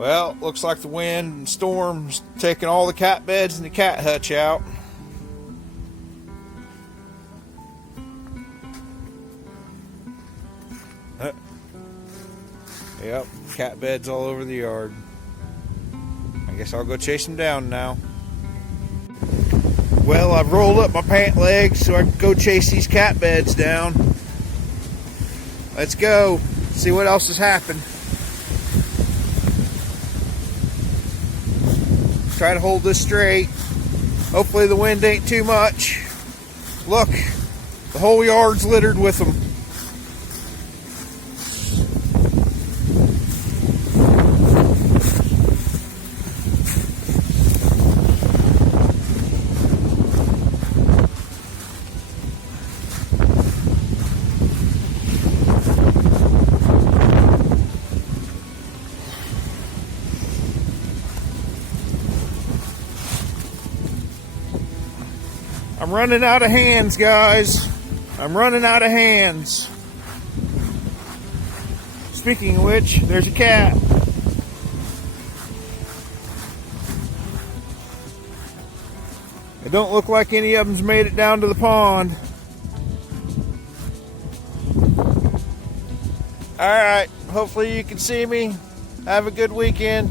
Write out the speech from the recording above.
Well, looks like the wind and storm's taking all the cat beds and the cat hutch out. Yep, cat beds all over the yard. I guess I'll go chase them down now. Well, I've rolled up my pant legs so I can go chase these cat beds down. Let's go, see what else has happened. Try to hold this straight. Hopefully the wind ain't too much. Look, the whole yard's littered with them. I'm running out of hands, guys. I'm running out of hands. Speaking of which, there's a cat. It don't look like any of them's made it down to the pond. Alright, hopefully you can see me. Have a good weekend.